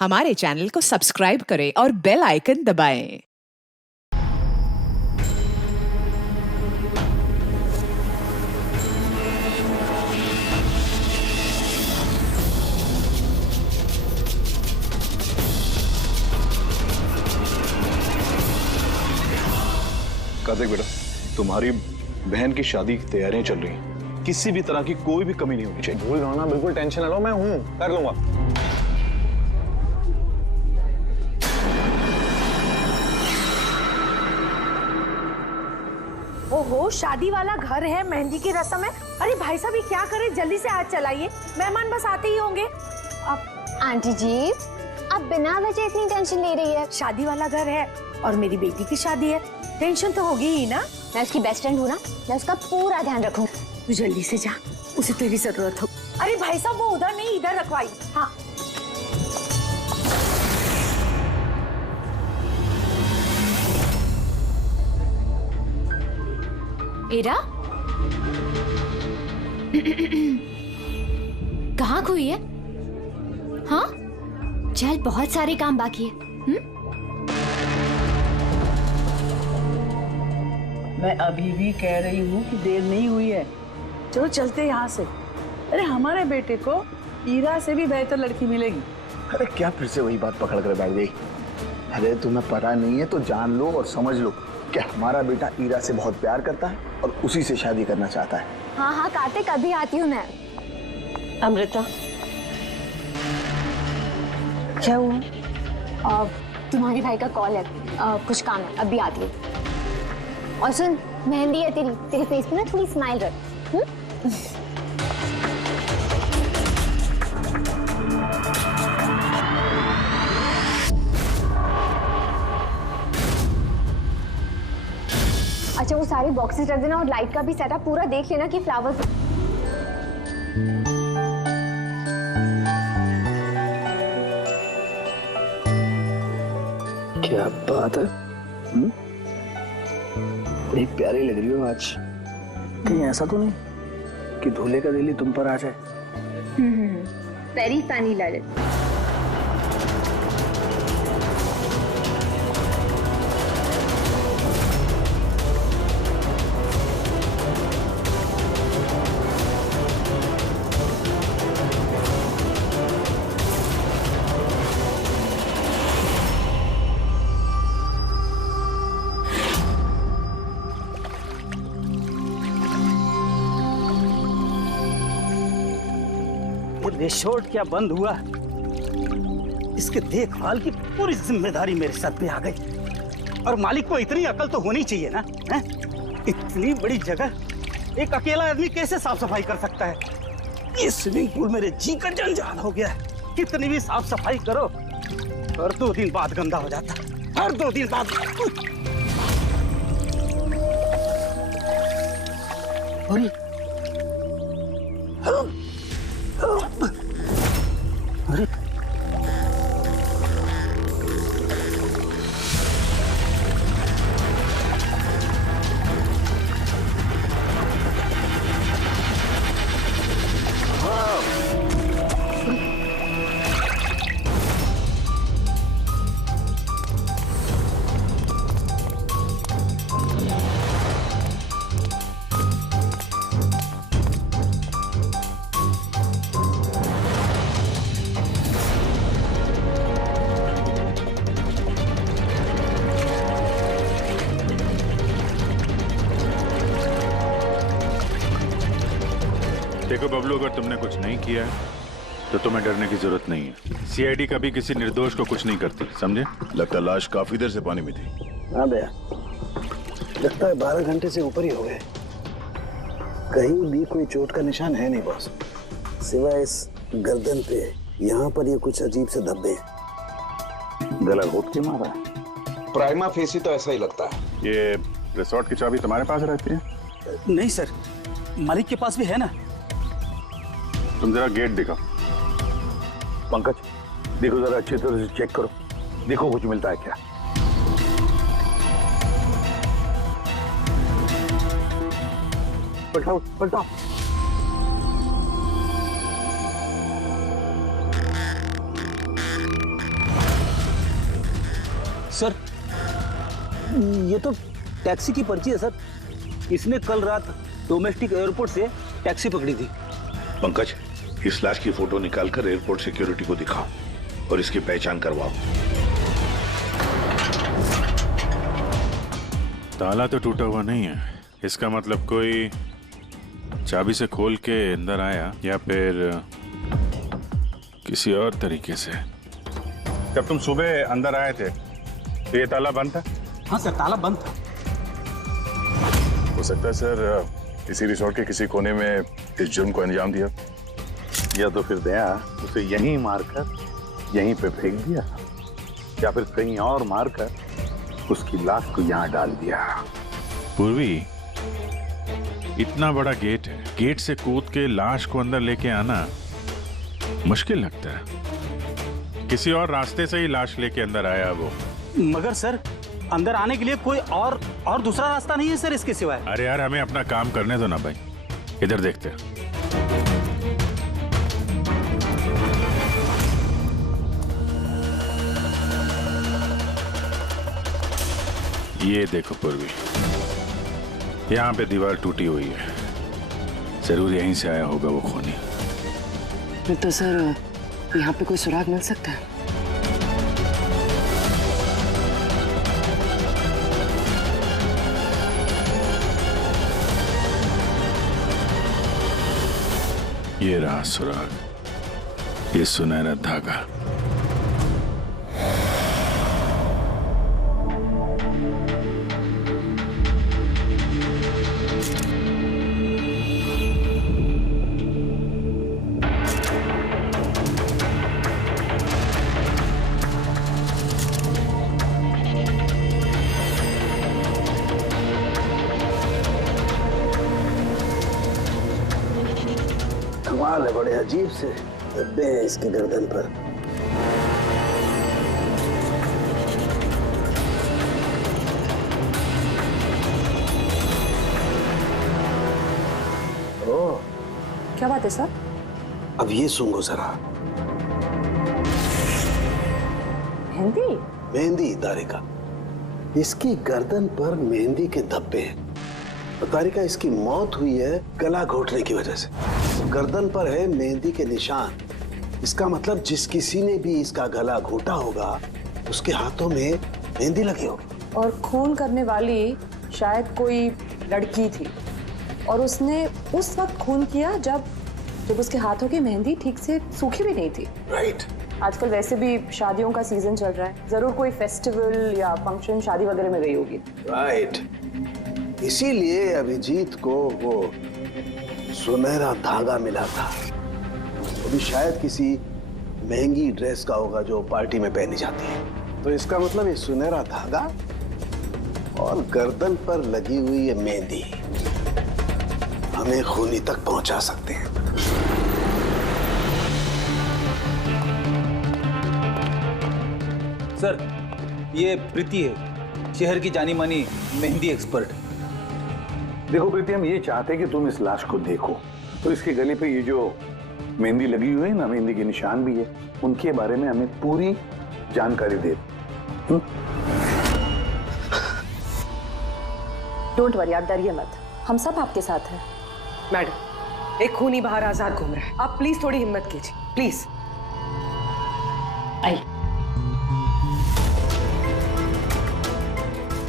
हमारे चैनल को सब्सक्राइब करें और बेल आइकन दबाएं। कार्तिक बेटा, तुम्हारी बहन की शादी की तैयारियां चल रही हैं। किसी भी तरह की कोई भी कमी नहीं होनी चाहिए। भूल रहा हूं ना, बिल्कुल टेंशन ना लो, मैं हूं, कर लूंगा। ओहो, शादी वाला घर है, मेहंदी की रस्म है। अरे भाई साहब, ये क्या करे, जल्दी से हाथ चलाइए, मेहमान बस आते ही होंगे। अब आंटी जी, आप बिना वजह इतनी टेंशन ले रही है। शादी वाला घर है और मेरी बेटी की शादी है, टेंशन तो होगी ही ना। मैं उसकी बेस्ट फ्रेंड हूँ ना, मैं उसका पूरा ध्यान रखूंगी। तू जल्दी से जा, उसे तेरी जरूरत हो। अरे भाई साहब, वो उधर नहीं, इधर रखवाई। हाँ, एरा कहाँ खोई है? हाँ, चल, बहुत सारे काम बाकी है। मैं अभी भी कह रही हूँ कि देर नहीं हुई है, चलो चलते यहाँ से। अरे हमारे बेटे को ईरा से भी बेहतर लड़की मिलेगी। अरे क्या फिर से वही बात पकड़ कर बैठ गई? अरे तुम्हें पता नहीं है तो जान लो और समझ लो कि हमारा बेटा ईरा से बहुत प्यार करता है और उसी से शादी करना चाहता है। हाँ हाँ कार्तिक, अभी आती हूँ मैं। अमृता, क्या हुआ? तुम्हारे भाई का कॉल है, कुछ काम है, अभी आती हूँ। और सुन, मेहंदी है तेरे फेस पे ना, थोड़ी स्माइल रख। अच्छा, वो सारे बॉक्सेस रख देना और लाइट का भी सेटअप पूरा देख लेना कि फ्लावर्स। क्या बात है, बड़ी प्यारी लग रही हो आज। कहीं ऐसा तो नहीं कि दूल्हे का दिल ही तुम पर आ जाए? Very funny Lalit. रिसोर्ट क्या बंद हुआ? इसके देखभाल की पूरी जिम्मेदारी मेरे सर पे आ गई। और मालिक को इतनी अकल तो होनी चाहिए ना, है? इतनी बड़ी जगह एक अकेला आदमी कैसे साफ सफाई कर सकता है? ये स्विमिंग पूल मेरे जी का जंजाल हो गया है। कितनी भी साफ सफाई करो, हर 2 दिन बाद गंदा हो जाता है, हर 2 दिन बाद। अरे देखो बबलू, अगर तुमने कुछ नहीं किया है तो तुम्हें डरने की जरूरत नहीं है। सीआईडी कभी किसी निर्दोष को कुछ नहीं करती, समझे? लगता है लाश काफी देर से पानी में थी। हाँ भैया, लगता है 12 घंटे से ऊपर ही हो गए। कहीं भी कोई चोट का निशान है नहीं बॉस, सिवाय इस गर्दन पे। यहाँ पर ये कुछ अजीब से धब्बे हैं। गला घोट के मारा है। प्राइमा फेसी तो ऐसा ही लगता है। ये रिसोर्ट की चाबी तुम्हारे पास रहती है? नहीं सर, मालिक के पास भी है ना। तुम जरा गेट दिखाओ। पंकज, देखो जरा अच्छी तरह से चेक करो, देखो कुछ मिलता है क्या। पलटाओ पलटाओ। सर, ये तो टैक्सी की पर्ची है सर। इसने कल रात डोमेस्टिक एयरपोर्ट से टैक्सी पकड़ी थी। पंकज, इस लाश की फोटो निकालकर एयरपोर्ट सिक्योरिटी को दिखाओ और इसकी पहचान करवाओ। ताला तो टूटा हुआ नहीं है, इसका मतलब कोई चाबी से खोल के अंदर आया या फिर किसी और तरीके से। जब तुम सुबह अंदर आए थे तो ये ताला बंद था? हाँ सर, ताला बंद था। हो सकता है सर किसी रिसोर्ट के किसी कोने में इस जुर्म को अंजाम दिया, या तो फिर दया उसे यहीं मारकर यहीं पे फेंक दिया, या फिर कहीं और मारकर उसकी लाश को यहाँ डाल दिया। पूर्वी, इतना बड़ा गेट है, गेट से कूद के लाश को अंदर लेके आना मुश्किल लगता है। किसी और रास्ते से ही लाश लेके अंदर आया वो। मगर सर, अंदर आने के लिए कोई और दूसरा रास्ता नहीं है सर इसके सिवाय। अरे यार, हमें अपना काम करने दो ना भाई, इधर देखते हैं। ये देखो पूर्वी, यहाँ पे दीवार टूटी हुई है, जरूर यहीं से आया होगा वो खूनी। तो सर यहाँ पे कोई सुराग मिल सकता है? ये रहा सुराग, ये सुनहरा धागा। कमाल है, बड़े अजीब से धब्बे हैं इसके गर्दन पर। ओह, क्या बात है सर? अब ये सुनो जरा। मेहंदी? मेहंदी तारिका, इसकी गर्दन पर मेहंदी के धब्बे हैं। तारिका, इसकी मौत हुई है गला घोटने की वजह से। गर्दन पर है मेहंदी के निशान, इसका मतलब जिस किसी ने भी इसका गला घोटा होगा उसके हाथों में मेहंदी लगी होगी। और खून करने वाली शायद कोई लड़की थी और उसने उस वक्त खून किया जब उसके हाथों की मेहंदी ठीक से सूखी भी नहीं थी। राइट। आजकल वैसे भी शादियों का सीजन चल रहा है, जरूर कोई फेस्टिवल या फंक्शन शादी वगैरह में गई होगी। राइट, इसीलिए अभिजीत को वो सुनहरा धागा मिला था। वो भी शायद किसी महंगी ड्रेस का होगा जो पार्टी में पहनी जाती है। तो इसका मतलब ये सुनहरा धागा और गर्दन पर लगी हुई ये मेहंदी हमें खूनी तक पहुंचा सकते हैं। सर, ये प्रीति है, शहर की जानी मानी मेहंदी एक्सपर्ट। देखो प्रीति, हम ये चाहते हैं कि तुम इस लाश को देखो, तो इसके गले पे ये जो मेहंदी लगी हुई है ना, मेहंदी के निशान भी है, उनके बारे में हमें पूरी जानकारी दे। डोंट वरी, आप डरिए मत, हम सब आपके साथ हैं। मैडम, एक खूनी बाहर आजाद घूम रहा है, आप प्लीज थोड़ी हिम्मत कीजिए, प्लीज। आई।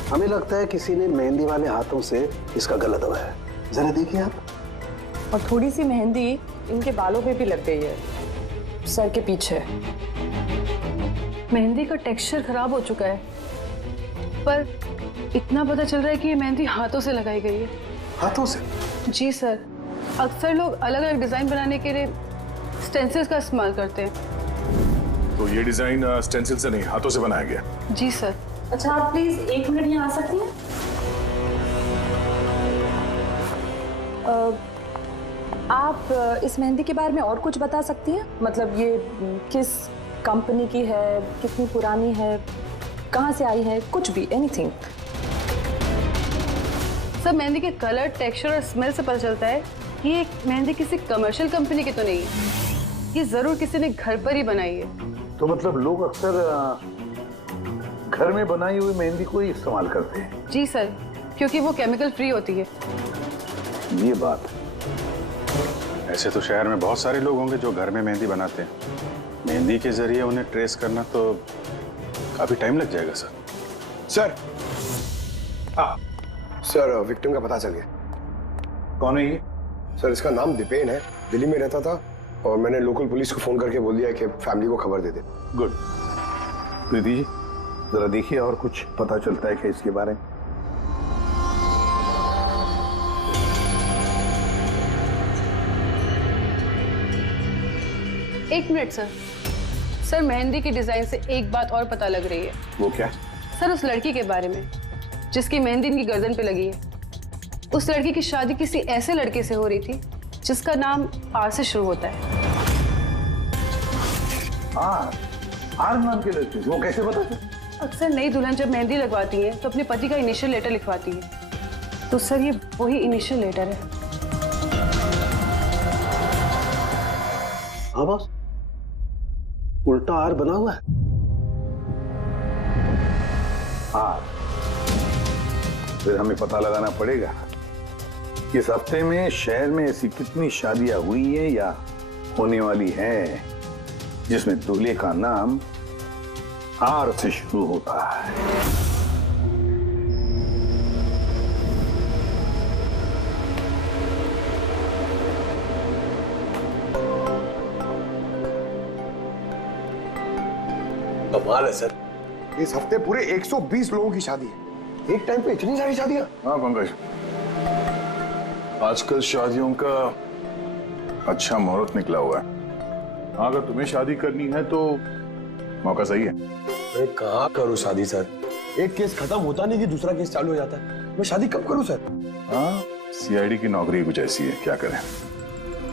हमें लगता है किसी ने मेहंदी वाले हाथों से इसका गला दबाया। जरा देखिए आप। और थोड़ी सी मेहंदी इनके बालों पे भी लग गई है, सर के पीछे। मेहंदी का टेक्सचर खराब हो चुका है, पर इतना पता चल रहा है कि ये मेहंदी हाथों से लगाई गई है। हाथों से? जी सर, अक्सर लोग अलग अलग डिजाइन बनाने के लिए स्टेंसिल्स का इस्तेमाल करते हैं। तो ये डिजाइन स्टेंसिल से नहीं, हाथों से बनाया गया। जी सर। अच्छा, आप प्लीज 1 मिनट यहाँ आ सकती हैं? आप इस मेहंदी के बारे में और कुछ बता सकती हैं? मतलब ये किस कंपनी की है, कितनी पुरानी है, कहाँ से आई है, कुछ भी, एनीथिंग। सर, मेहंदी के कलर, टेक्सचर और स्मेल से पता चलता है कि ये मेहंदी किसी कमर्शियल कंपनी की तो नहीं है, ये जरूर किसी ने घर पर ही बनाई है। तो मतलब लोग अक्सर घर में बनाई हुई मेहंदी को ही इस्तेमाल करते हैं। जी सर, क्योंकि वो केमिकल फ्री होती है। ये बात ऐसे तो शहर में बहुत सारे लोग होंगे जो घर में मेहंदी बनाते हैं। मेहंदी के जरिए उन्हें ट्रेस करना तो काफी टाइम लग जाएगा सर। सर, हाँ सर, विक्टिम का पता चल गया। कौन है ये? सर, इसका नाम दीपेन है, दिल्ली में रहता था और मैंने लोकल पुलिस को फोन करके बोल दिया कि फैमिली को खबर दे दे। गुड। प्रीति जी, जरा देखिए और कुछ पता चलता है क्या इसके बारे में? एक मिनट सर। सर, मेहंदी की डिजाइन से एक बात और पता लग रही है। वो क्या? सर, उस लड़की के बारे में जिसकी मेहंदी इनकी गर्दन पे लगी है। उस लड़की की शादी किसी ऐसे लड़के से हो रही थी जिसका नाम आर से शुरू होता है। आर नाम के लड़के? वो कैसे पता था? अक्सर नई दुल्हन जब मेहंदी लगवाती है तो अपने पति का इनिशियल लेटर लिखवाती है। तो सर, ये वही इनिशियल लेटर है। हाँ बॉस, उल्टा आर बना हुआ है। आर? फिर हमें पता लगाना पड़ेगा इस हफ्ते में शहर में ऐसी कितनी शादियां हुई है या होने वाली है जिसमें दूल्हे का नाम आर से शुरू होता है। कमाल है सर, इस हफ्ते पूरे 120 लोगों की शादी है। एक टाइम पे इतनी सारी शादियां? हाँ पंकज, आजकल शादियों का अच्छा मुहूर्त निकला हुआ है। हाँ, अगर तुम्हें शादी करनी है तो मौका सही है। मैं कहाँ करूँ शादी सर? एक केस खत्म होता नहीं कि दूसरा केस चालू हो जाता है। मैं शादी कब करूँ सर? हाँ, सीआईडी की नौकरी कुछ ऐसी है, क्या करें।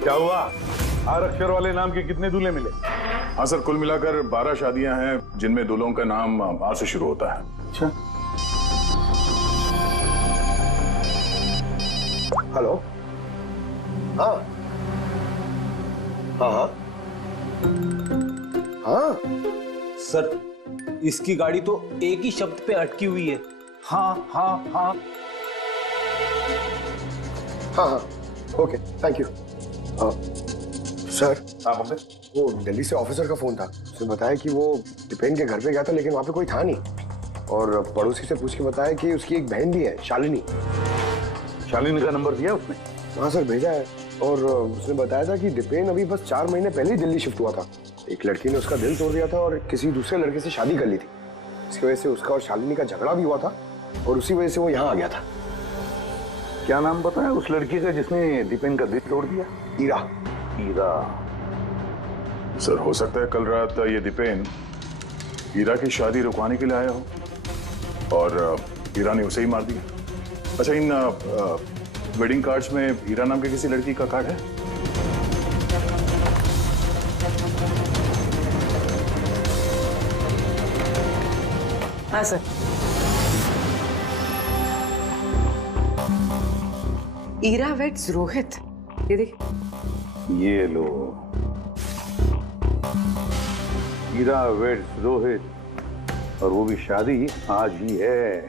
क्या हुआ? आर अक्षर वाले नाम के कितने दूल्हे मिले? हाँ सर, कुल मिलाकर 12 शादियां हैं जिनमें दूल्हों का नाम आर से शुरू होता है। अच्छा। हेलो? हाँ हाँ हाँ हाँ सर, इसकी गाड़ी तो एक ही शब्द पे अटकी हुई है। हाँ हाँ हाँ हाँ हाँ, ओके, थैंक यू। सर, वो दिल्ली से ऑफिसर का फोन था। उसने बताया कि वो दीपेन के घर पे गया था लेकिन वहां पे कोई था नहीं, और पड़ोसी से पूछ के बताया कि उसकी एक बहन भी है, शालिनी। शालिनी का नंबर दिया उसने? हाँ सर, भेजा है। और उसने बताया था कि दीपेन अभी बस 4 महीने पहले ही दिल्ली शिफ्ट हुआ था। एक लड़की ने उसका दिल तोड़ दिया था और किसी दूसरे लड़के से शादी कर ली थी। इसकी वजह से उसका और शालिनी का झगड़ा भी हुआ था और उसी वजह से वो यहाँ आ गया था। क्या नाम बताया उस लड़की का जिसने दीपेन का दिल तोड़ दिया? ईरा। ईरा? सर, हो सकता है कल रात ये दीपेन हीरा की शादी रुकवाने के लिए आया हो और हीरा ने उसे ही मार दिया। अच्छा, इन वेडिंग कार्ड्स में हीरा नाम के किसी लड़की का कार्ड है? हाँ सर। ईरा वेड्स रोहित, ये देख। ये लो, ईरा वेड्स रोहित, और वो भी शादी आज ही है।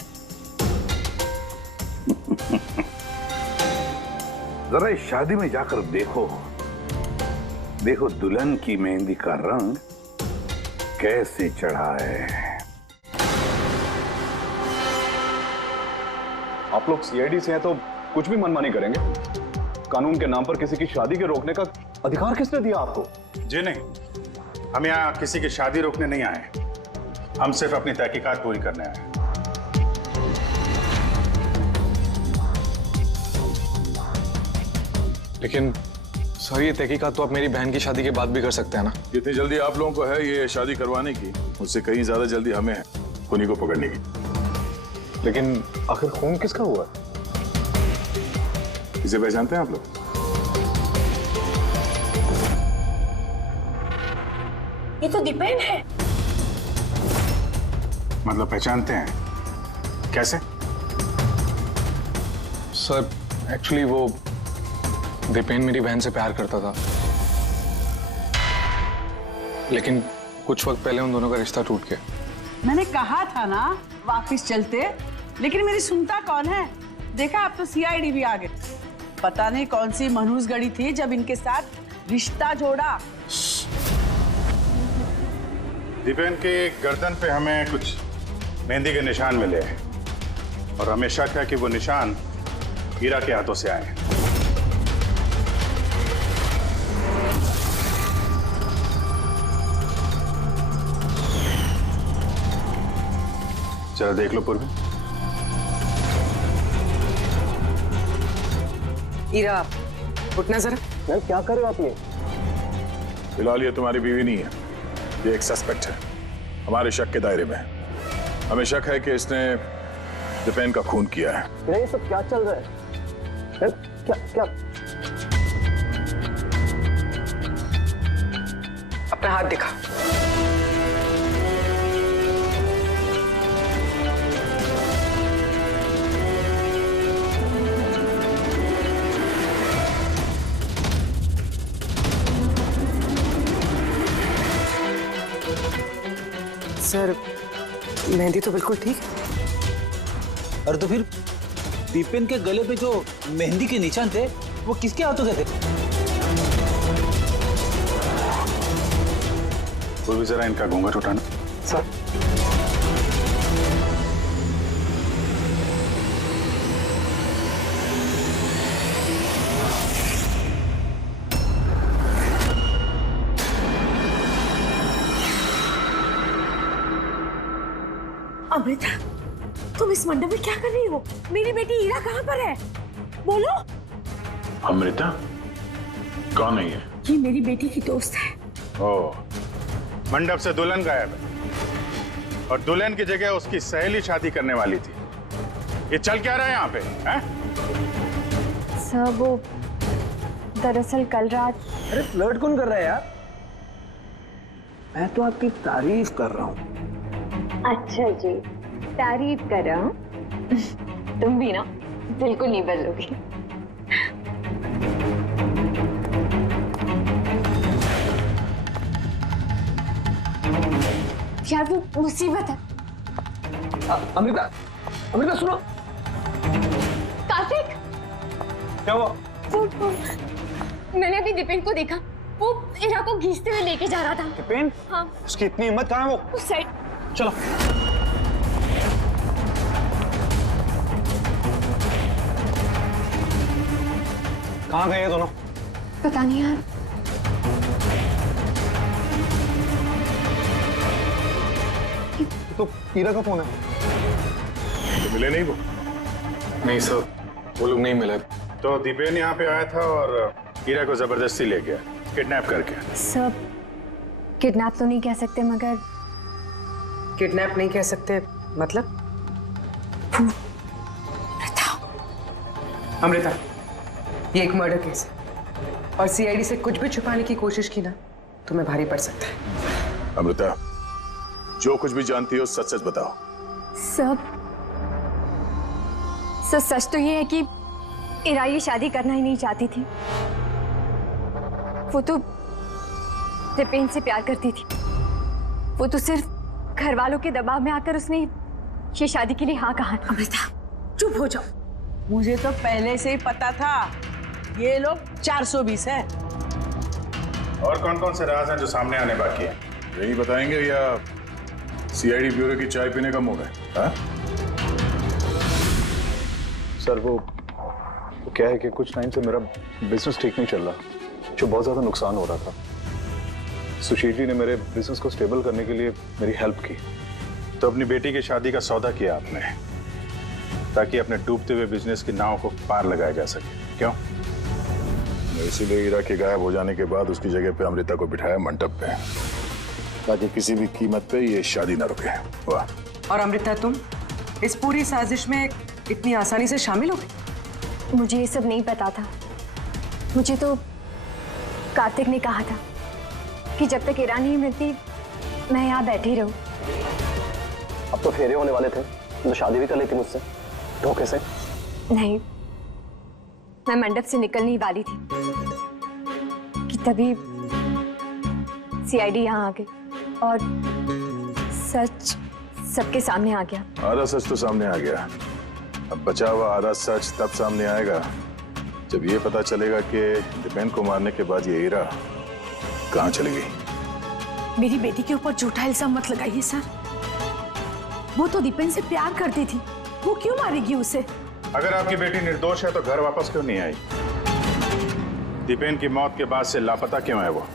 जरा इस शादी में जाकर देखो, देखो दुल्हन की मेहंदी का रंग कैसे चढ़ा है। आप लोग सीआईडी से हैं तो कुछ भी मनमानी करेंगे? कानून के नाम पर किसी की शादी के रोकने का अधिकार किसने दिया आपको? जी नहीं, हम यहाँ किसी की शादी रोकने नहीं आए, हम सिर्फ अपनी तहकीकात पूरी करने आए हैं। लेकिन सर, ये तहकीकात तो आप मेरी बहन की शादी के बाद भी कर सकते हैं ना? जितनी जल्दी आप लोगों को है ये शादी करवाने की, उससे कहीं ज्यादा जल्दी हमें है खूनी को पकड़ने की। लेकिन आखिर खून किसका हुआ? इसे पहचानते हैं आप लोग? ये तो दीपेन है। मतलब पहचानते हैं? कैसे? सर, एक्चुअली वो दीपेन मेरी बहन से प्यार करता था, लेकिन कुछ वक्त पहले उन दोनों का रिश्ता टूट गया। मैंने कहा था ना वापस चलते, लेकिन मेरी सुनता कौन है। देखा अब तो सीआईडी भी आ गए। पता नहीं कौन सी मनहूस गड़ी थी जब इनके साथ रिश्ता जोड़ा। दीपेन के गर्दन पे हमें कुछ मेहंदी के निशान मिले हैं और हमें शक है कि वो निशान हीरा के हाथों से आए हैं। जरा देख लो पूर्वी। हीरा उठना जरा। मैम क्या कर रहे हो आप ये? फिलहाल ये तुम्हारी बीवी नहीं है, ये एक सस्पेक्ट है, हमारे शक के दायरे में है। हमें शक है कि इसने दीपेन का खून किया है। ये सब क्या चल रहा है? क्या क्या? अपना हाथ दिखा। सर मेहंदी तो बिल्कुल ठीक है। और तो फिर दीपेन के गले पे जो मेहंदी के निशान थे वो किसके हाथों से थे? पूर्वी जरा इनका घूंघट उठाना। सर अमृता, तुम इस मंडप में क्या कर रही हो? मेरी बेटी हीरा कहाँ पर है? बोलो। अमृता कौन है ये? ये मेरी बेटी की दोस्त है। ओह, मंडप से दुल्हन गायब है और दुल्हन की जगह उसकी सहेली शादी करने वाली थी। ये चल क्या रहा है यहाँ पे? हैं? सर वो दरअसल कल रात। अरे फ्लर्ट कौन कर रहा है यार? मैं तो आपकी तारीफ कर रहा हूँ। अच्छा जी, तारीफ कर रहा हूँ। तुम भी ना बिल्कुल नहीं बदलोगी। यार वो मुसीबत है। अमृता, अमृता सुनो। कार्तिक, क्या हुआ? मैंने अभी दीपेन को देखा, वो हीरा को घींचते हुए लेके जा रहा था। दीपेन? हाँ। उसकी इतनी हिम्मत कहाँ है वो? उस साइड। चलो। कहाँ गए ये दोनों? पता नहीं यार। तो हीरा का फोन है। तो मिले नहीं वो? नहीं सर, वो लोग नहीं मिले। तो दीपेन यहाँ पे आया था और हीरा को जबरदस्ती ले गया, किडनैप करके। सब किडनैप तो नहीं कह सकते, मगर किडनैप नहीं कह सकते मतलब? अमृता, ये एक मर्डर केस है और सीआईडी से कुछ भी छुपाने की कोशिश की ना, तुम्हें भारी पड़ सकता है। अमृता, जो कुछ भी जानती हो सच सच बताओ। सच तो ये है कि हीरा ये शादी करना ही नहीं चाहती थी। वो तो दीपेन से प्यार करती थी। वो तो सिर्फ घर वालों के दबाव में आकर उसने ये शादी के लिए हाँ कहा। अमृता चुप हो जाओ। मुझे तो पहले से ही पता था ये लोग 420 है। और कौन कौन से राज हैं जो सामने आने बाकी हैं? यही बताएंगे या सीआईडी ब्यूरो की चाय पीने का मूड है? हाँ? सर वो क्या है कि कुछ टाइम से मेरा बिजनेस ठीक नहीं चल रहा, जो बहुत ज्यादा नुकसान हो रहा था। सुशील जी ने मेरे बिजनेस को स्टेबल करने के लिए मेरी हेल्प की। तो अपनी बेटी की शादी का सौदा किया आपने ताकि अपने डूबते हुए बिजनेस की नाव को पार लगाया जा सके, क्यों? इसीलिए हीरा के गायब हो जाने के बाद उसकी जगह पे अमृता को बिठाया मंडप पे, ताकि किसी भी कीमत पे ये शादी ना रुके। वाह। और अमृता, तुम इस पूरी साजिश में इतनी आसानी से शामिल हो गई? मुझे ये सब नहीं पता था। मुझे तो कार्तिक ने कहा था कि जब तक हीरा नहीं मिलती मैं यहाँ बैठी रहूं। अब तो फेरे होने वाले थे, तो शादी भी कर लेती मुझसे धोखे से। नहीं, मैं मंडप से निकलने ही वाली थी कि तभी सीआईडी यहाँ आ गई और सच सबके सामने आ गया। आधा सच तो सामने आ गया, अब बचा हुआ आधा सच तब सामने आएगा जब ये पता चलेगा कि दीपेन को मारने के बाद ये हीरा कहाँ चली गई। मेरी बेटी के ऊपर झूठा इल्जाम मत लगाइए सर। वो तो दीपेन से प्यार करती थी, वो क्यों मारेगी उसे? अगर आपकी बेटी निर्दोष है तो घर वापस क्यों नहीं आई? दीपेन की मौत के बाद से लापता क्यों है वो?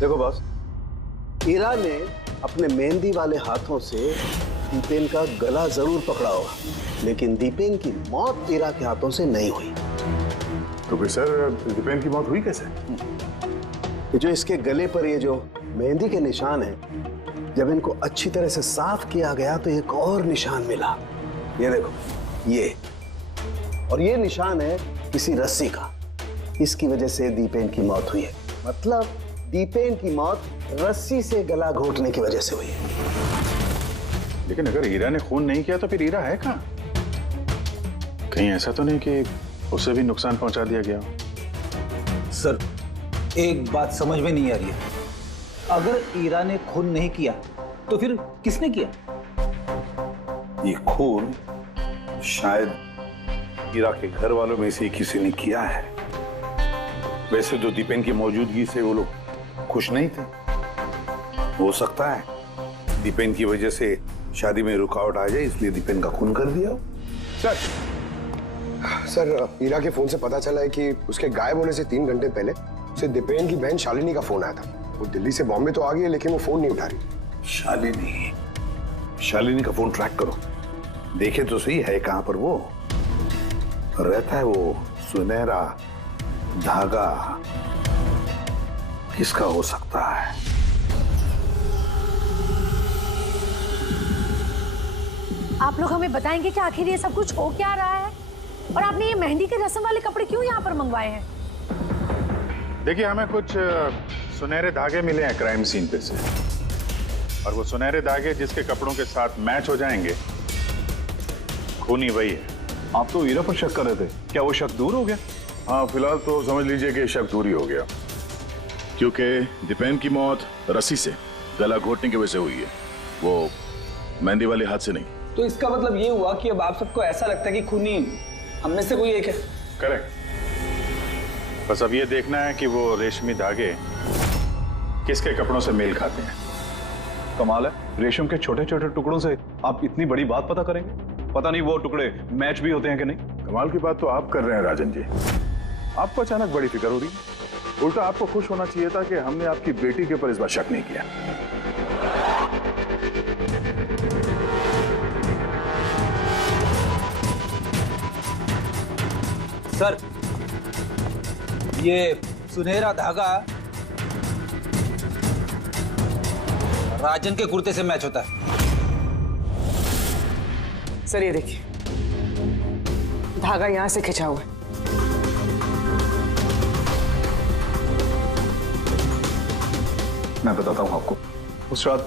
देखो बॉस, ईरा ने अपने मेहंदी वाले हाथों से दीपेन का गला जरूर पकड़ा होगा, लेकिन दीपेन की मौत ईरा के हाथों से नहीं हुई। तो फिर सर दीपेन की मौत हुई कैसे? ये जो इसके गले पर ये जो मेहंदी के निशान हैं, जब इनको अच्छी तरह से साफ किया गया तो एक और निशान मिला। ये देखो, ये और ये निशान है किसी रस्सी का। इसकी वजह से दीपेन की मौत हुई है। मतलब दीपेन की मौत रस्सी से गला घोटने की वजह से हुई है। लेकिन अगर हीरा ने खून नहीं किया तो फिर हीरा है कहाँ? कहीं ऐसा तो नहीं कि उसे भी नुकसान पहुंचा दिया गया? सर, एक बात समझ में नहीं आ रही है। अगर हीरा ने खून नहीं किया तो फिर किसने किया? ये खून शायद हीरा के घर वालों में से किसी ने किया है। वैसे तो दीपेन की मौजूदगी से वो लोग खुश नहीं थे। हो सकता है दीपेन की वजह से शादी में रुकावट आ जाए, इसलिए दीपेन का खून कर दिया। सर, हीरा के फोन से पता चला है कि उसके गायब होने से 3 घंटे पहले उसे दीपेन की बहन शालिनी का फोन आया था। वो दिल्ली से बॉम्बे तो आ गई है, लेकिन वो फोन नहीं उठा रही। शालिनी का फोन ट्रैक करो, देखे तो सही है कहां पर वो रहता है। वो सुनहरा धागा किसका हो सकता है? आप लोग हमें बताएंगे कि आखिर ये सब कुछ हो क्या रहा है, और आपने ये मेहंदी के रस्म वाले कपड़े क्यों यहाँ पर मंगवाए हैं? देखिए, हमें कुछ सुनहरे धागे मिले हैं क्राइम सीन पे से, और वो सुनहरे धागे जिसके कपड़ों के साथ मैच हो जाएंगे, खूनी वही है। आप तो हीरा पर शक कर रहे थे, क्या वो शक दूर हो गया? हाँ, फिलहाल तो समझ लीजिए कि शक दूर ही हो गया, क्योंकि दीपेन की मौत रस्सी से गला घोटने की वजह से हुई है, वो मेहंदी वाले हाथ से नहीं। तो इसका मतलब ये हुआ कि अब आप सबको ऐसा लगता है कि खूनी हम में से कोई एक है? करेक्ट। बस अब ये देखना है कि वो रेशमी धागे किसके कपड़ों से मेल खाते हैं। कमाल है, रेशम के छोटे छोटे टुकड़ों से आप इतनी बड़ी बात पता करेंगे। पता नहीं वो टुकड़े मैच भी होते हैं कि नहीं। कमाल की बात तो आप कर रहे हैं राजन जी। आपको अचानक बड़ी फिक्र हो रही है। उल्टा आपको खुश होना चाहिए था कि हमने आपकी बेटी के ऊपर इस बार शक नहीं किया। सर, ये सुनहरा धागा राजन के कुर्ते से मैच होता है। सर, ये देखिए, धागा यहां से खिंचा हुआ है। मैं बताता हूँ आपको, उस रात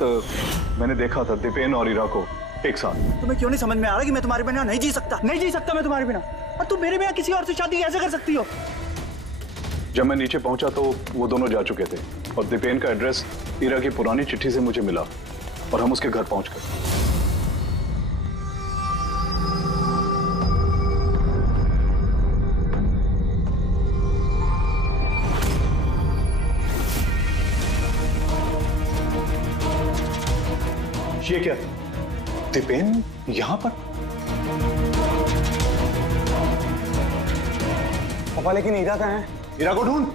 मैंने देखा था दीपेन और हीरा को एक साथ। तुम्हें क्यों नहीं समझ में आ रहा कि मैं तुम्हारे बिना नहीं जी सकता? नहीं जी सकता मैं तुम्हारे बिना, और तुम मेरे बिना किसी और से शादी कैसे कर सकती हो? जब मैं नीचे पहुंचा तो वो दोनों जा चुके थे, और दीपेन का एड्रेस हीरा की पुरानी चिट्ठी से मुझे मिला, और हम उसके घर पहुंच गए। ये क्या, दीपेन यहां पर? पापा लेकिन हीरा कहाँ है? हीरा को ढूंढ।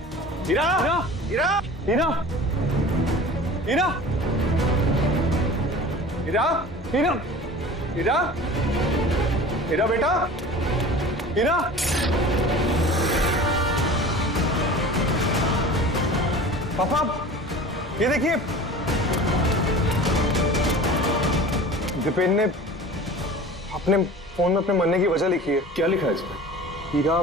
हीरा हीरा हीरा हीरा हीरा हीरा हीरा हीरा बेटा हीरा। पापा ये देखिए, दीपेन ने अपने फोन में अपने मरने की वजह लिखी है। क्या लिखा है इसमें? हीरा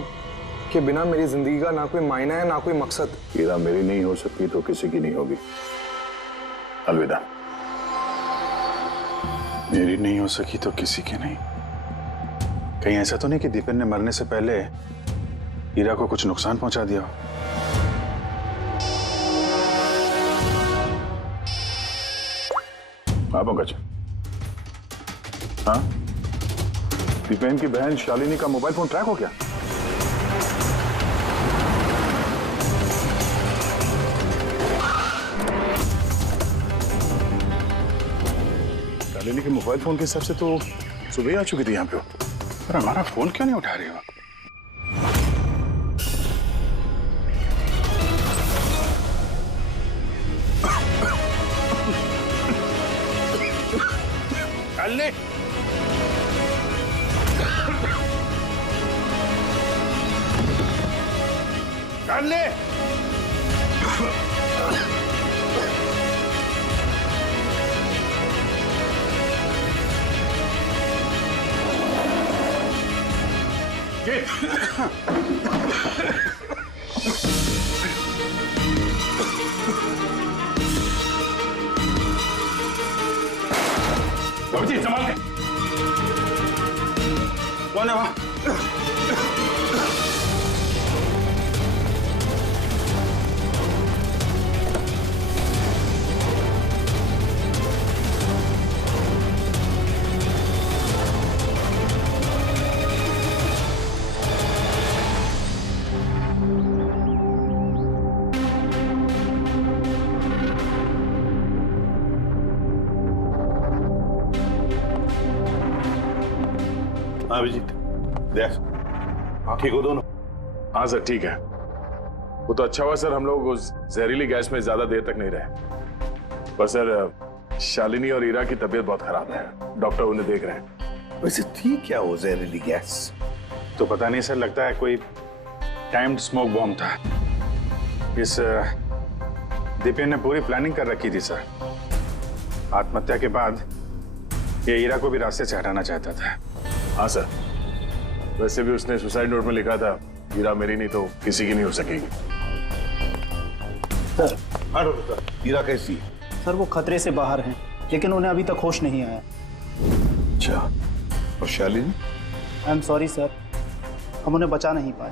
के बिना मेरी जिंदगी का ना कोई मायना है ना कोई मकसद। हीरा मेरी नहीं हो सकती तो किसी की नहीं होगी। अलविदा। मेरी नहीं हो सकी तो किसी की नहीं। कहीं ऐसा तो नहीं कि दीपेन ने मरने से पहले हीरा को कुछ नुकसान पहुंचा दिया हो? हाँ पंकज। हाँ, दीपेन की बहन शालिनी का मोबाइल फोन ट्रैक हो गया। शालिनी के मोबाइल फोन के हिसाब से तो सुबह ही आ चुकी थी यहाँ पे। पर हमारा फोन क्यों नहीं उठा रही हो? चलने। चलने। बाबूजी संभाल के। कौन है वहां? हाँ अभिजीत, देख ठीक हो दोनों? हाँ सर ठीक है। वो तो अच्छा हुआ सर हम लोग उस जहरीली गैस में ज्यादा देर तक नहीं रहे। पर सर शालिनी और हीरा की तबीयत बहुत खराब है, डॉक्टर उन्हें देख रहे हैं। वैसे थी क्या वो जहरीली गैस? तो पता नहीं सर, लगता है कोई टाइम्ड स्मोक बॉम्ब था। इस दीपेन ने पूरी प्लानिंग कर रखी थी सर। आत्महत्या के बाद ये हीरा को भी रास्ते से हटाना चाहता था। हाँ सर, वैसे भी उसने सुसाइड नोट में लिखा था हीरा मेरी नहीं तो किसी की नहीं हो सकेगी। सर हीरा कैसी? सर वो खतरे से बाहर हैं, लेकिन उन्हें अभी तक होश नहीं आया। अच्छा, और Shalini? I am sorry sir, हम उन्हें बचा नहीं पाए।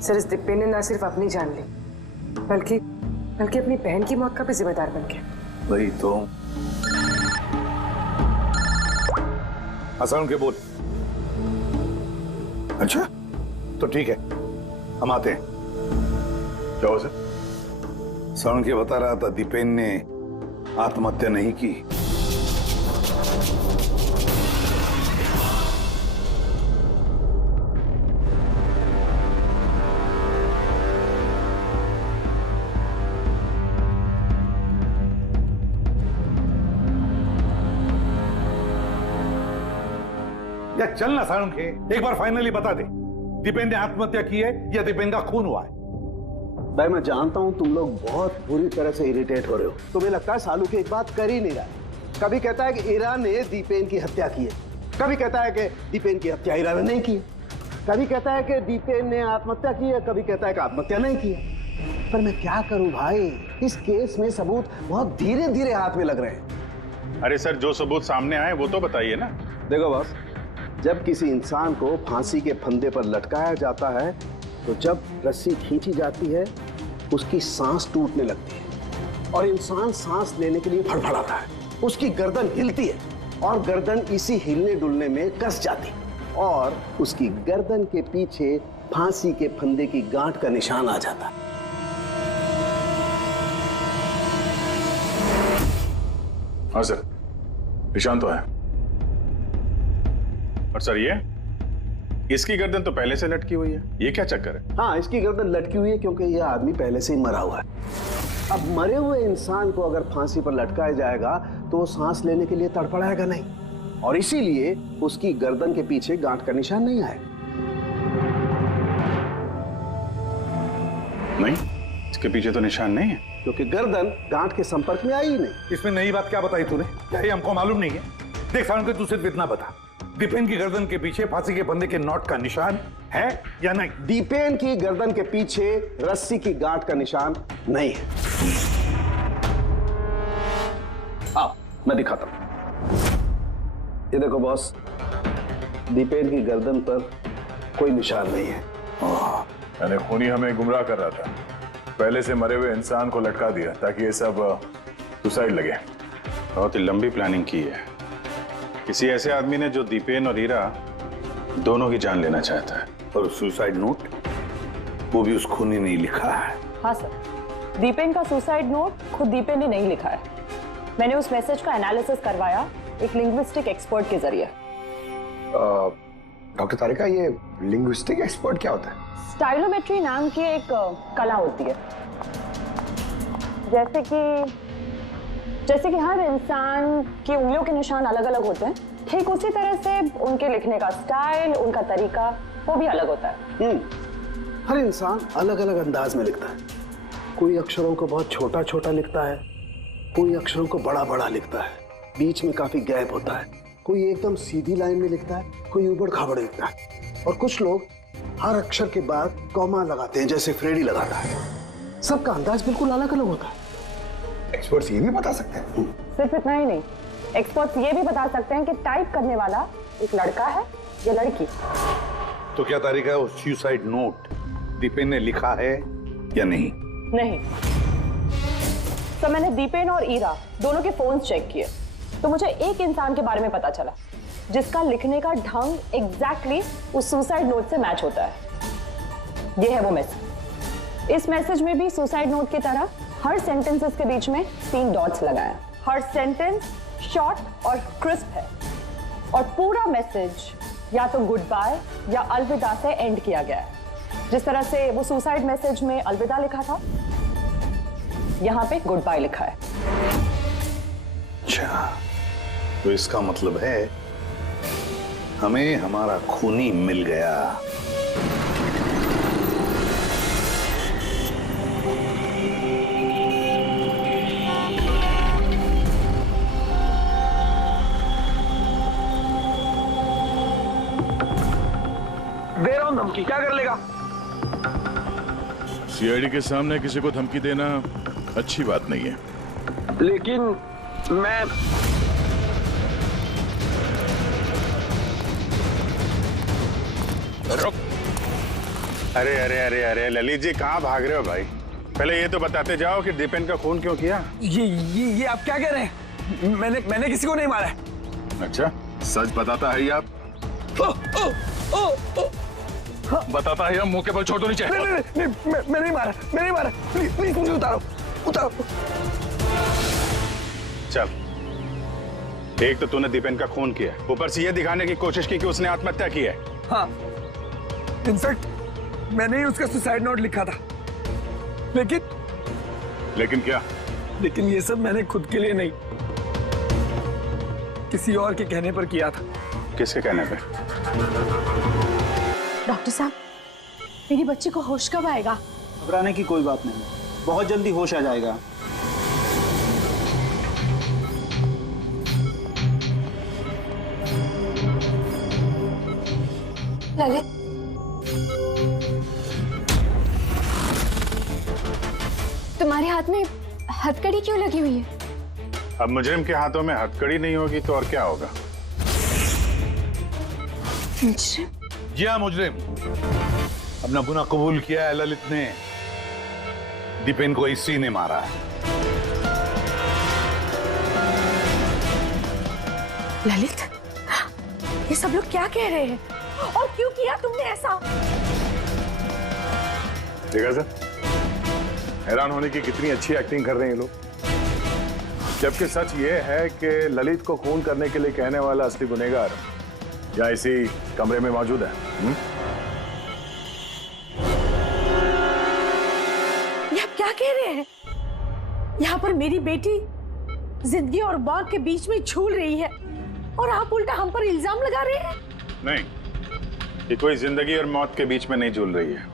सर इस दीपेन ने ना सिर्फ अपनी जान ली बल्कि अपनी बहन की मौत का भी जिम्मेदार बन गया। वही तो। हसन के बोल। अच्छा तो ठीक है, हम आते हैं। क्या हो सर? सरण के बता रहा था दीपेन ने आत्महत्या नहीं की। या चलना सारुण के, एक बार फाइनली बता दे, दीपेन ने आत्महत्या की है या दीपेन का खून हुआ है? भाई मैं जानता हूं तुम लोग बहुत बुरी तरह से इरिटेट हो रहे हो। तुम्हें लगता है सालू की एक बात कर ही नहीं रहा। कभी कहता है कि ईरा ने दीपेन की हत्या की है, कभी कहता है कि दीपेन की हत्या ईरा ने नहीं की, कभी कहता है कि दीपेन ने आत्महत्या की है, कभी कहता है कि आत्महत्या नहीं की है। पर मैं क्या करूं भाई, इस केस में सबूत बहुत धीरे धीरे हाथ में लग रहे हैं। अरे सर, जो सबूत सामने आए वो तो बताइए ना। देखो बॉस, जब किसी इंसान को फांसी के फंदे पर लटकाया जाता है तो जब रस्सी खींची जाती है उसकी सांस टूटने लगती है और इंसान सांस लेने के लिए फड़फड़ाता है। उसकी गर्दन हिलती है और गर्दन इसी हिलने डुलने में कस जाती है और उसकी गर्दन के पीछे फांसी के फंदे की गांठ का निशान आ जाता है। हाँ सर, निशान तो है। और सर ये इसकी गर्दन तो पहले से लटकी हुई है, ये क्या चक्कर है? हाँ, इसकी गर्दन लटकी हुई है क्योंकि यह आदमी पहले से ही मरा हुआ है। अब मरे हुए इंसान को अगर फांसी पर लटकाया जाएगा तो वो सांस लेने के लिए तड़फड़ाएगा नहीं, और इसीलिए उसकी गर्दन के पीछे गांठ का निशान नहीं आएगा। नहीं, इसके पीछे तो निशान नहीं है, क्योंकि गर्दन गांठ के संपर्क में आई ही नहीं। इसमें नई बात क्या बताई तूने? क्या ये हमको मालूम नहीं है? देख सावन, तू सिर्फ इतना बता, दीपेन की गर्दन के पीछे फांसी के फंदे के नोट का निशान है या नहीं? दीपेन की गर्दन के पीछे रस्सी की गांठ का निशान नहीं है। आओ मैं दिखाता हूं। ये देखो बॉस, दीपेन की गर्दन पर कोई निशान नहीं है। यानी खूनी हमें गुमराह कर रहा था, पहले से मरे हुए इंसान को लटका दिया ताकि ये सब सुसाइड लगे। बहुत ही लंबी प्लानिंग की है किसी ऐसे आदमी ने जो दीपेन और हीरा दोनों की जान लेना चाहता है। और सुसाइड नोट वो भी उस खूनी ने लिखा है। हाँ सर, दीपेन का सुसाइड नोट खुद दीपेन ने नहीं लिखा है। मैंने उस मैसेज का एनालिसिस करवाया एक लिंग्विस्टिक एक्सपर्ट के जरिए। डॉक्टर तारिका, ये लिंग्विस्टिक एक्सपर्ट क्या होता है? स्टाइलोमेट्री नाम की एक कला होती है। जैसे कि हर इंसान की उंगलियों के निशान अलग अलग होते हैं, ठीक उसी तरह से उनके लिखने का स्टाइल, उनका तरीका वो भी अलग होता है। हर इंसान अलग अलग अंदाज में लिखता है। कोई अक्षरों को बहुत छोटा छोटा लिखता है, कोई अक्षरों को बड़ा बड़ा लिखता है, बीच में काफी गैप होता है। कोई एकदम सीधी लाइन में लिखता है, कोई ऊबड़ खाबड़ लिखता है, और कुछ लोग हर अक्षर के बाद कॉमा लगाते हैं, जैसे फ्रेडी लगाता है। सबका अंदाज बिल्कुल अलग अलग होता है। एक्सपर्ट्स ये भी बता सकते हैं? सिर्फ इतना ही नहीं, एक्सपर्ट्स ये भी बता सकते हैं कि टाइप करने वाला एक लड़का है या लड़की। तो क्या तारीख है, उस सुसाइड नोट दीपेन ने लिखा है या नहीं? नहीं। तो मैंने दीपेन और ईरा दोनों के फोन चेक किए, तो मुझे एक इंसान के बारे में पता चला जिसका लिखने का ढंग एग्जैक्टली उस सुसाइड नोट से मैच होता है। ये है वो मैसेज। इस मैसेज में भी सुसाइड नोट की तरह हर सेंटेंसेस के बीच में 3 डॉट्स लगाया। हर सेंटेंस शॉर्ट और क्रिस्प है, और पूरा मैसेज या तो गुड बाय या अलविदा से एंड किया गया है। जिस तरह से वो सुसाइड मैसेज में अलविदा लिखा था, यहां पे गुड बाय लिखा है। अच्छा, तो इसका मतलब है हमें हमारा खूनी मिल गया। दे रहा हूं धमकी, क्या कर लेगा? सीआईडी के सामने किसी को धमकी देना अच्छी बात नहीं है। लेकिन मैं रुक। अरे अरे अरे अरे ललित जी, कहाँ भाग रहे हो भाई? पहले ये तो बताते जाओ कि दीपेन का खून क्यों किया? ये आप क्या कह रहे हैं? मैंने किसी को नहीं मारा है। अच्छा, सच बताता है ये आप? बताता है, मुंह के बल छोड़ दो नीचे। नहीं, मैं नहीं मारा, प्लीज मुझे उतारो। चल, एक तो तूने दीपेन का खून किया, ऊपर से ये दिखाने की कोशिश की कि उसने आत्महत्या की है। हाँ, इनफैक्ट मैंने ही उसका सुसाइड नोट लिखा था। लेकिन क्या? लेकिन ये सब मैंने खुद के लिए नहीं, किसी और के कहने पर किया था। किसके कहने पे? डॉक्टर साहब, मेरी बच्ची को होश कब आएगा? घबराने की कोई बात नहीं, बहुत जल्दी होश आ जाएगा। ललित, तुम्हारे हाथ में हथकड़ी क्यों लगी हुई है? अब मुजरिम के हाथों में हथकड़ी नहीं होगी तो और क्या होगा? मुजरिम? जी हाँ, मुजरिम। अपना गुनाह कबूल किया है ललित ने। दीपेन को इसी ने मारा है। ललित, ये सब लोग क्या कह रहे हैं और क्यों किया तुमने ऐसा? देखा सर, हैरान होने की कितनी अच्छी एक्टिंग कर रहे हैं ये लोग। जबकि सच ये है कि ललित को खून करने के लिए कहने वाला असली गुनहगार या इसी कमरे में मौजूद है। ये आप क्या कह रहे हैं? यहाँ पर मेरी बेटी जिंदगी और मौत के बीच में झूल रही है और आप उल्टा हम पर इल्जाम लगा रहे हैं। नहीं, ये कोई जिंदगी और मौत के बीच में नहीं झूल रही है,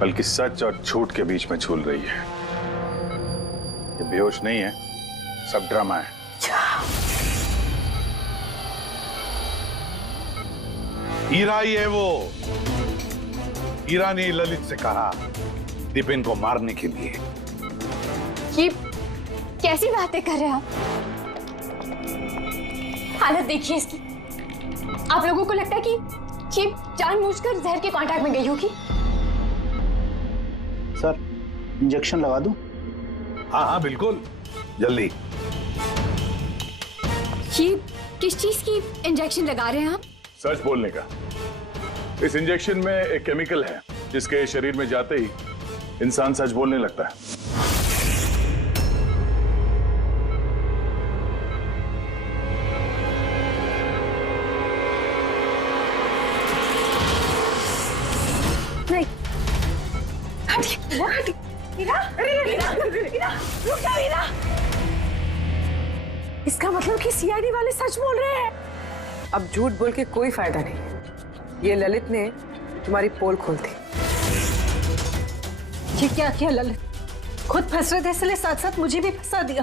बल्कि सच और झूठ के बीच में झूल रही है। ये बेहोश नहीं है, सब ड्रामा है। हीरा ही है वो। हीरा ने ललित से कहा दीपेन को मारने के लिए। ये कैसी बातें कर रहे हैं आप? हालत देखिए इसकी। आप लोगों को लगता है कि ये जानबूझकर जहर के कांटेक्ट में गई होगी? सर, इंजेक्शन लगा दूं? हाँ हाँ बिल्कुल, जल्दी। ये किस चीज की इंजेक्शन लगा रहे हैं आप? सच बोलने का। इस इंजेक्शन में एक केमिकल है जिसके शरीर में जाते ही इंसान सच बोलने लगता है। नहीं, हटिए। हीरा, हीरा, रुक जाओ हीरा। इसका मतलब कि सीआईडी वाले सच बोल रहे हैं। अब झूठ बोल के कोई फायदा नहीं। ये ललित ने तुम्हारी पोल खोल दी। ये क्या किया ललित? खुद फंस रहे थे इसलिए साथ साथ मुझे भी फंसा दिया।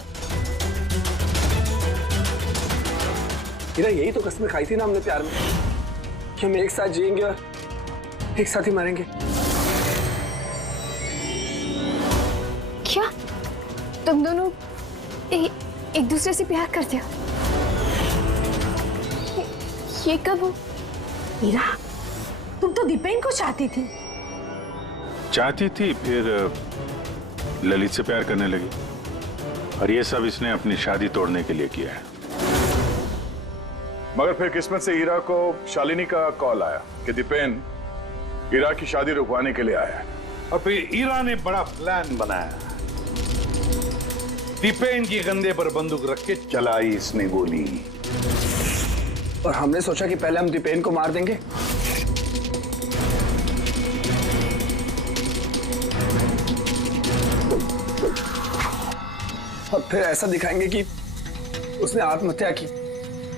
हीरा, यही तो कसमें खाई थी ना हमने प्यार में कि हम एक साथ जिएंगे और एक साथ ही मरेंगे। क्या तुम दोनों एक दूसरे से प्यार करते हो? ये कब हो? हीरा, तुम तो दीपेन को चाहती थी। चाहती थी, फिर ललित से प्यार करने लगी, और ये सब इसने अपनी शादी तोड़ने के लिए किया है। मगर फिर किस्मत से हीरा को शालिनी का कॉल आया कि दीपेन हीरा की शादी रुकवाने के लिए आया है। और फिर हीरा ने बड़ा प्लान बनाया। दीपेन के कंधे पर बंदूक रख के चलाई इसने गोली। और हमने सोचा कि पहले हम दीपेन को मार देंगे, और फिर ऐसा दिखाएंगे कि उसने आत्महत्या की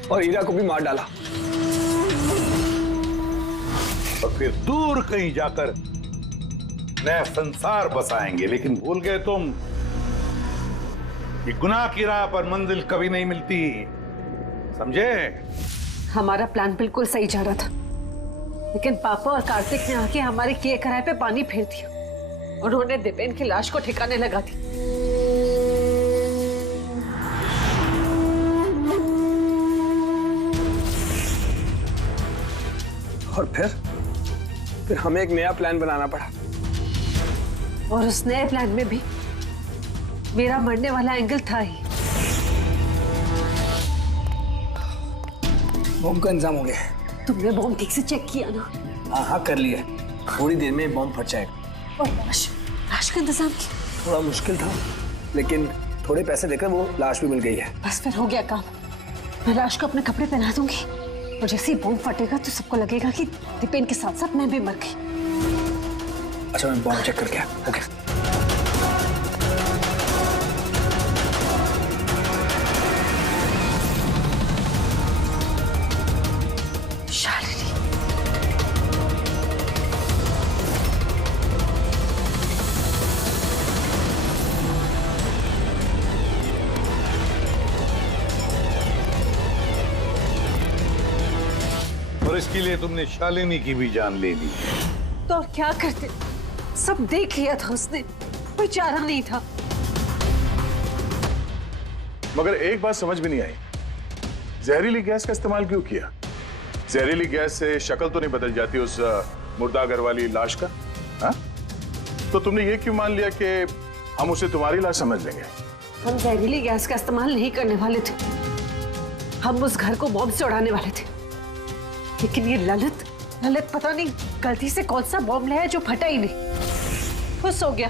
और हीरा को भी मार डाला। और फिर दूर कहीं जाकर नया संसार बसाएंगे। लेकिन भूल गए तुम कि गुनाह की राह पर मंजिल कभी नहीं मिलती, समझे? हमारा प्लान बिल्कुल सही जा रहा था, लेकिन पापा और कार्तिक ने आके हमारे किए कराए पे पानी फेर दिया। उन्होंने दीपेन की लाश को ठिकाने लगा दी। और फिर हमें एक नया प्लान बनाना पड़ा। और उस नए प्लान में भी मेरा मरने वाला एंगल था ही। बॉम्ब का इंतजाम हो गया। तुमने बॉम्ब ठीक से चेक किया ना? हाँ हाँ कर लिया, थोड़ी देर में बॉम्ब फट जाएगा। और लाश का इंतजाम किया? थोड़ा मुश्किल था, लेकिन थोड़े पैसे देकर वो लाश भी मिल गई है। बस फिर हो गया काम। मैं लाश को अपने कपड़े पहना दूंगी, और जैसे ही बॉम्ब फटेगा तो सबको लगेगा कि दीपेन के साथ साथ मैं भी मर गई। अच्छा, मैं बॉम्ब चेक करके आया। ओके। और इसके लिए तुमने शालिनी की भी जान ले ली। तो और क्या करते? सब देख लिया था उसने, कोई चारा नहीं था। मगर एक बात समझ में नहीं आई, जहरीली गैस का इस्तेमाल क्यों किया? जहरीली गैस से शक्ल तो नहीं बदल जाती उस मुर्दा घर वाली लाश का? हा? तो तुमने ये क्यों मान लिया कि हम उसे तुम्हारी लाश समझ लेंगे? हम जहरीली गैस का इस्तेमाल नहीं करने वाले थे, हम उस घर को बॉम्ब से उड़ाने वाले थे। लेकिन ये ललित पता नहीं गलती से कौन सा बॉम्ब लाया जो फटा ही नहीं, खुश हो गया।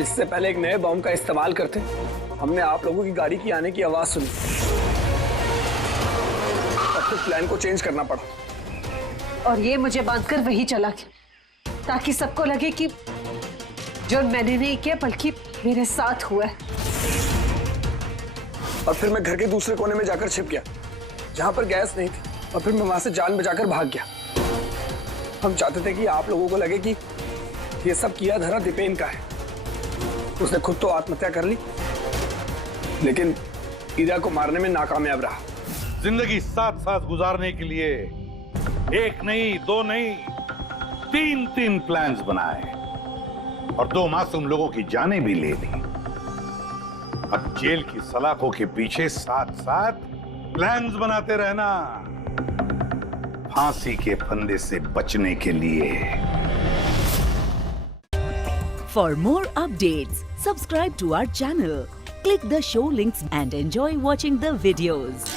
अब इससे पहले एक नए बॉम्ब का इस्तेमाल करते हमने आप लोगों की गाड़ी की आने की आवाज सुनी और फिर प्लान को चेंज करना पड़ा। और ये मुझे बांधकर वही चला गया ताकि सबको लगे कि जो मैंने नहीं किया बल्कि मेरे साथ हुआ है। और फिर मैं घर के दूसरे कोने में जाकर छिप गया जहां पर गैस नहीं थी, और फिर मैं वहां से जान बचाकर भाग गया। हम चाहते थे कि आप लोगों को लगे कि ये सब किया धरा दीपेन का है। उसने खुद तो आत्महत्या कर ली, लेकिन ईरा को मारने में नाकामयाब रहा। जिंदगी साथ साथ गुजारने के लिए एक नहीं, दो नहीं, तीन प्लान्स बनाए और 2 मासूम लोगों की जानें भी ले ली। अब जेल की सलाखों के पीछे साथ साथ प्लान्स बनाते रहना, फांसी के फंदे से बचने के लिए। For more updates, subscribe to our channel, click the show links and enjoy watching the videos.